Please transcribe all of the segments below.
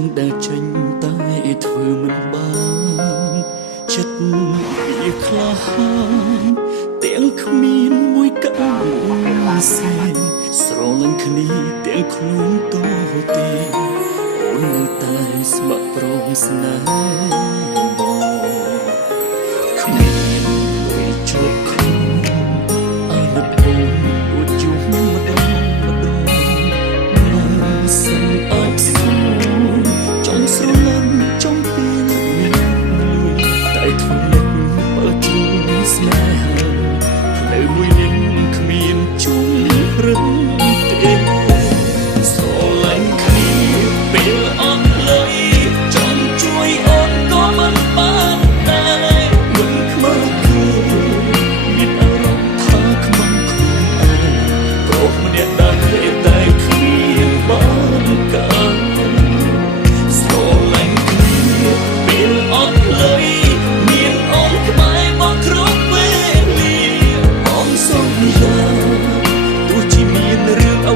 ង់ដើរចេញតែធ្វើមិនបានចិត្តវាក្លាហានទាំងគ្មានមួយកម្មសែនស្រលាញ់គ្នាទាំងខ្លួនតទេអូននៅតែស្ម័គ្រព្រមស្នេហ៍បងគ្មានមួយជួបខ្លួនអើនឹកអូនដូចយំម្ដងសិនអត់ស្គាល់ចង់ស្រលាញ់ចង់ពីលតែធ្វើលឹកបើជួបស្នេហាផ្លូវមួយនេះគ្មានជុំរឹងទេស្រលាញ់គ្នាពេលអត់លុយចង់ជួយអូនក៏មិនបានដែរមិនខ្មៅគឺមានអារម្មណ៍ថាខ្មាំងខ្លួនឯងប្រុសម្នាក់ដែលតែគ្មានបានការស្រលាញ់គ្នាពេលអត់លុយមានអូនក្បែរបងគ្រប់ពេលលាបងសន្យ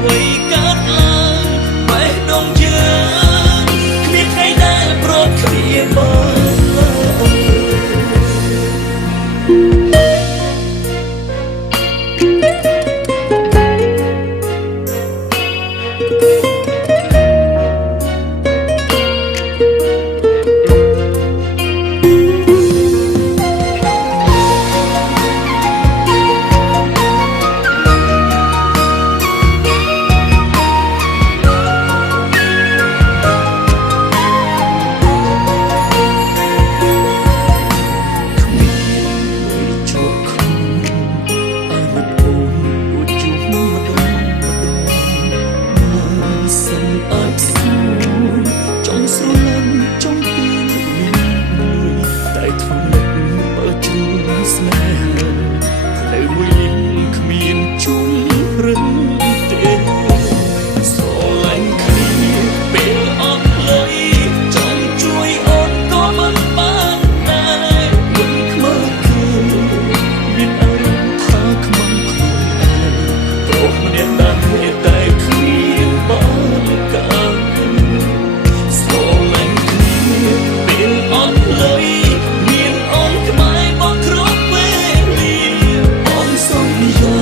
ា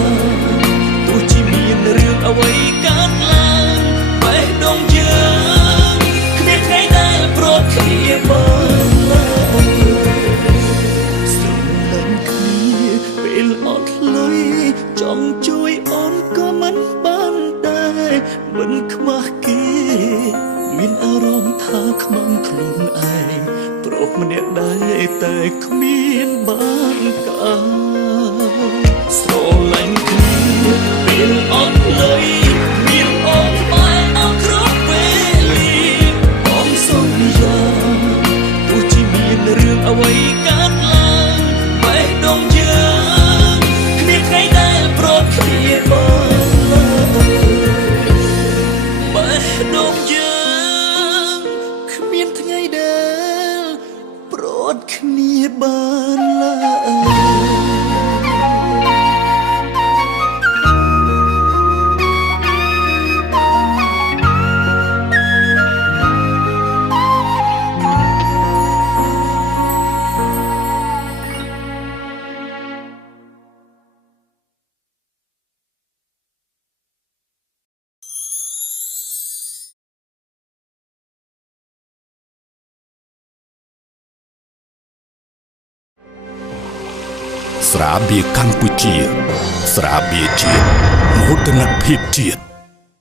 ទោះជាមានរឿងអ្វីកើតឡើងបេះដូងយើងគ្មានថ្ងៃដែលប្រត់គ្នាបានឡើយចង់ជួយអូនក៏មិនបានដែរមិនខ្មាស់គេមានអារម្មណ៍ថាខ្មាំងខ្លួនឯងប្រុសម្នាក់ដែរតែគ្មានបានការស្រលាញ់គ្នាពេលអត់លុយមានអូនក្បែរអស់គ្រប់ពេលលាបងសន្យាទោះជាមានរឿងអ្វីកើតឡើងបេះដូងយើងគ្មានថ្ងៃដែលប្រត់គ្នាបានឡើយបេះដូងយើងគ្មានថ្ងៃដែលប្រត់គ្នាបានឡើយស្រាបៀរកម្ពុជាស្រាបៀរជាតិមោទនភាពជាតិ